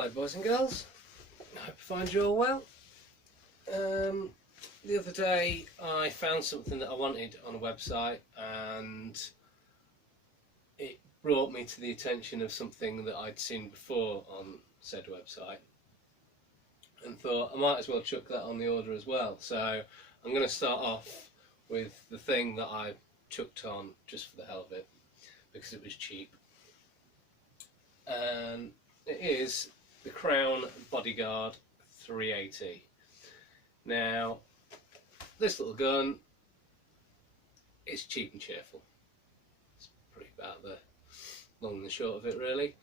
Hi boys and girls, I hope you find you all well. The other day I found something that I wanted on a website and it brought me to the attention of something that I'd seen before on said website and thought I might as well chuck that on the order as well. So I'm going to start off with the thing that I chucked on just for the hell of it because it was cheap, and it is the Crown Bodyguard 380. Now, this little gun is cheap and cheerful. It's pretty about the long and the short of it, really.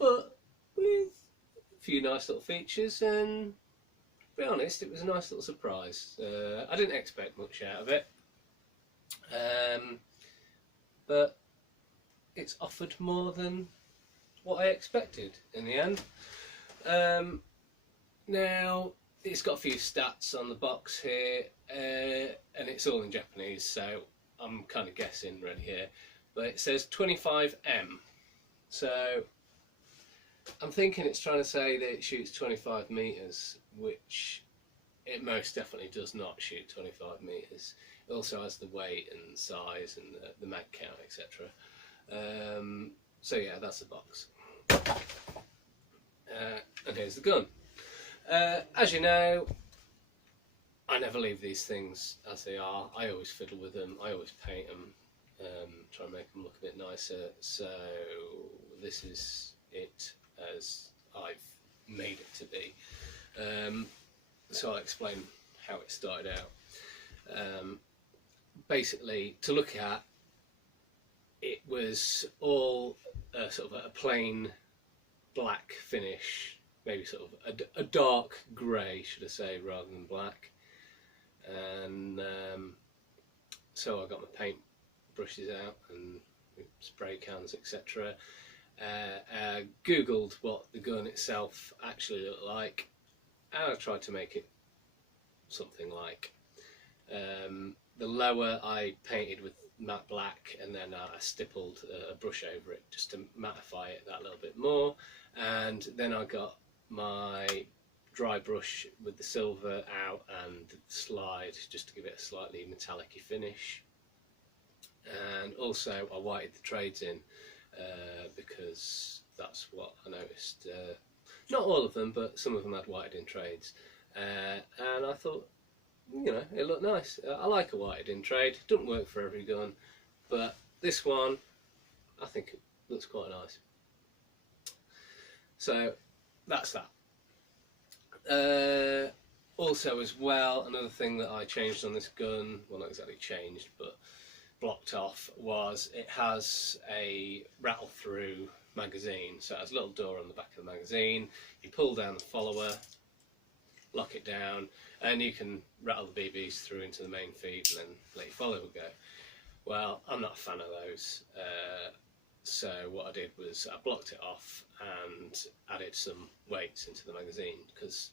But with a few nice little features, and to be honest, it was a nice little surprise. I didn't expect much out of it, but it's offered more than what I expected in the end. Now, it's got a few stats on the box here, and it's all in Japanese, so I'm kind of guessing really here. But it says 25M, so I'm thinking it's trying to say that it shoots 25 metres, which it most definitely does not shoot 25 metres. It also has the weight and size and the mag count, etc. So yeah, that's the box. And here's the gun. As you know, I never leave these things as they are. I always fiddle with them, I always paint them, try and make them look a bit nicer. So this is it as I've made it to be. So I'll explain how it started out. Basically, to look at, it was all sort of a plain black finish, maybe sort of a dark grey, should I say, rather than black. And so I got my paint brushes out and spray cans, etc. Googled what the gun itself actually looked like, and I tried to make it something like. The lower I painted with matte black, and then I stippled a brush over it just to mattify it that little bit more, and then I got my dry brush with the silver out and slide just to give it a slightly metallic-y finish. And also I whited the trades in because that's what I noticed. Not all of them, but some of them had whited in trades, and I thought, you know, it looked nice. I like a whited in trade. It doesn't work for every gun, but this one I think it looks quite nice. So that's that. Also as well, another thing that I changed on this gun, well not exactly changed but blocked off, was it has a rattle through magazine. So it has a little door on the back of the magazine. You pull down the follower, lock it down, and you can rattle the BBs through into the main feed and then let your follower go. Well, I'm not a fan of those, so what I did was I blocked it off and added some weights into the magazine, because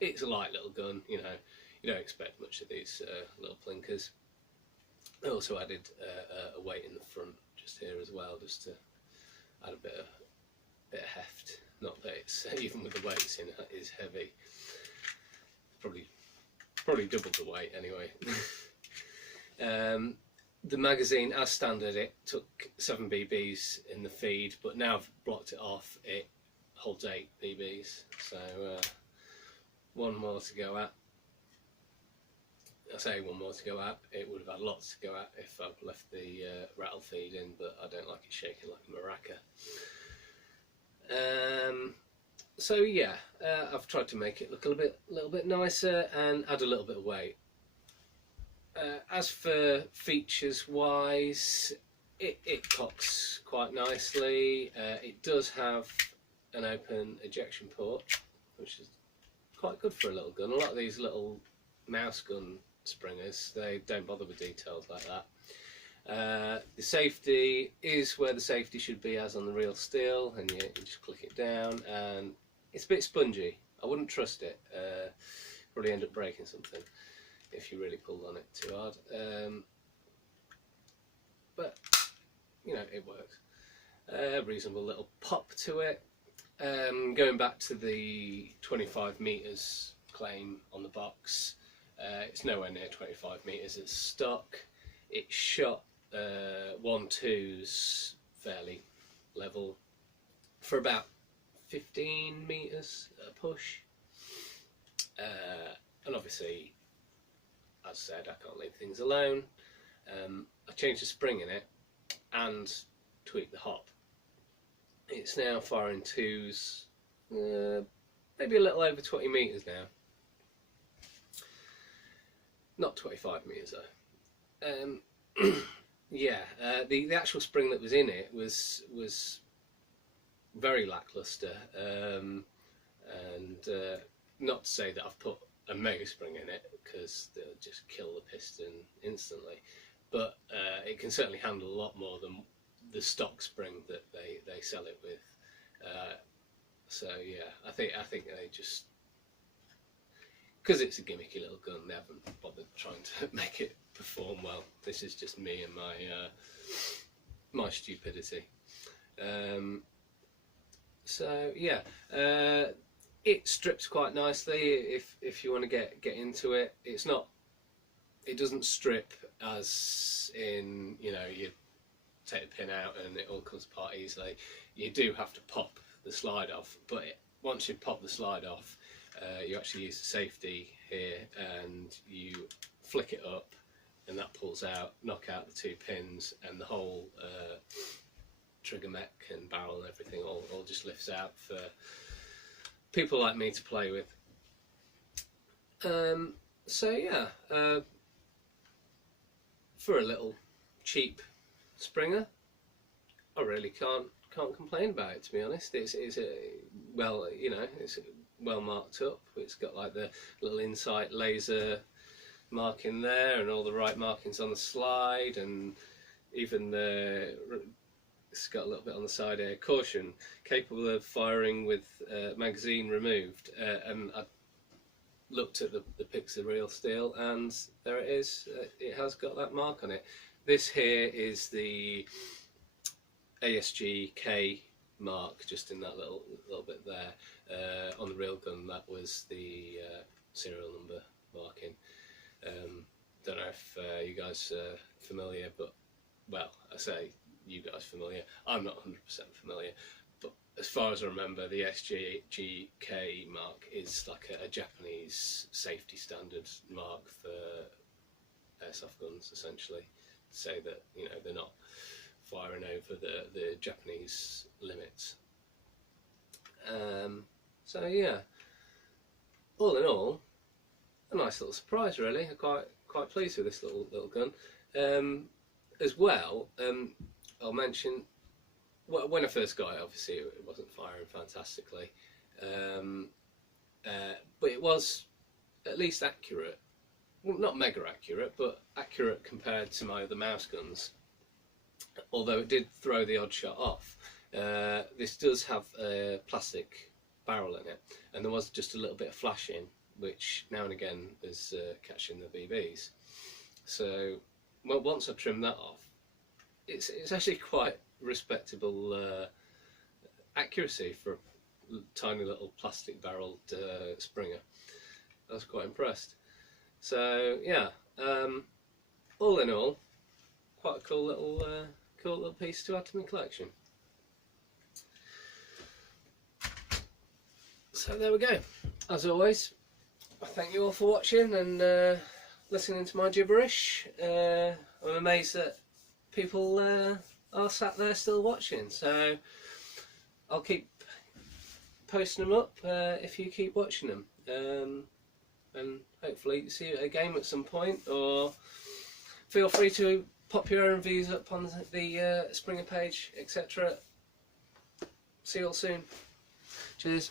it's a light little gun, you know, you don't expect much of these little plinkers. I also added a weight in the front just here as well, just to add a bit of heft. Not that it's, even with the weights in it, is heavy. Probably double the weight anyway. The magazine, as standard, it took 7 BBs in the feed, but now I've blocked it off, it holds 8 BBs, so one more to go at. I say one more to go at, it would have had lots to go at if I'd left the rattle feed in, but I don't like it shaking like a maraca. So yeah, I've tried to make it look a little bit nicer and add a little bit of weight. As for features wise, it cocks quite nicely. It does have an open ejection port, which is quite good for a little gun. A lot of these little mouse gun springers, they don't bother with details like that. The safety is where the safety should be, as on the real steel, and you just click it down, and it's a bit spongy. I wouldn't trust it. Probably end up breaking something if you really pulled on it too hard. But you know, it works. Reasonable little pop to it. Going back to the 25 metres claim on the box, it's nowhere near 25 metres. It's stock. It shot 1.2s fairly level for about 15 metres a push. And obviously, as I said, I can't leave things alone. I changed the spring in it and tweaked the hop. It's now firing 2s, maybe a little over 20 metres now. Not 25 metres though. Yeah, the actual spring that was in it was very lackluster, and not to say that I've put a mega spring in it, because they'll just kill the piston instantly, but it can certainly handle a lot more than the stock spring that they sell it with. So yeah, I think they just, because it's a gimmicky little gun, they haven't bothered trying to make it perform well. This is just me and my stupidity. So yeah, it strips quite nicely if you want to get into it. It doesn't strip as in, you know, you take the pin out and it all comes apart easily. You do have to pop the slide off, but once you pop the slide off, you actually use the safety here and you flick it up, and that pulls out, knock out the 2 pins, and the whole trigger mech and barrel and everything all just lifts out for people like me to play with. So yeah, for a little cheap Springer, I really can't complain about it, to be honest. It's a, well, you know, it's well marked up. It's got like the little Insight laser marking there, and all the right markings on the slide, and even it's got a little bit on the side here. Caution, capable of firing with magazine removed. And I looked at the pics of real steel, and there it is. It has got that mark on it. This here is the ASG K mark, just in that little bit there. On the real gun, that was the serial number marking. Don't know if you guys are familiar, but, well, I say you guys familiar. I'm not 100% familiar, but as far as I remember, the SGK mark is like a Japanese safety standard mark for airsoft guns, essentially, to say that, you know, they're not firing over the Japanese limits. So yeah, all in all, a nice little surprise, really. I'm quite pleased with this little gun. As well, I'll mention, well, when I first got it, obviously it wasn't firing fantastically, but it was at least accurate. Well, not mega accurate, but accurate compared to my other mouse guns. Although it did throw the odd shot off. This does have a plastic barrel in it, and there was just a little bit of flashing, which now and again is catching the BBs. So, well, once I trimmed that off, it's actually quite respectable accuracy for a tiny little plastic barreled Springer. I was quite impressed. So yeah, all in all, quite a cool little piece to add to my collection. So there we go. As always, I thank you all for watching and listening to my gibberish. I'm amazed that people are sat there still watching, so I'll keep posting them up if you keep watching them, and hopefully see you at a game at some point, or feel free to pop your own views up on the Springer page, etc. See you all soon. Cheers.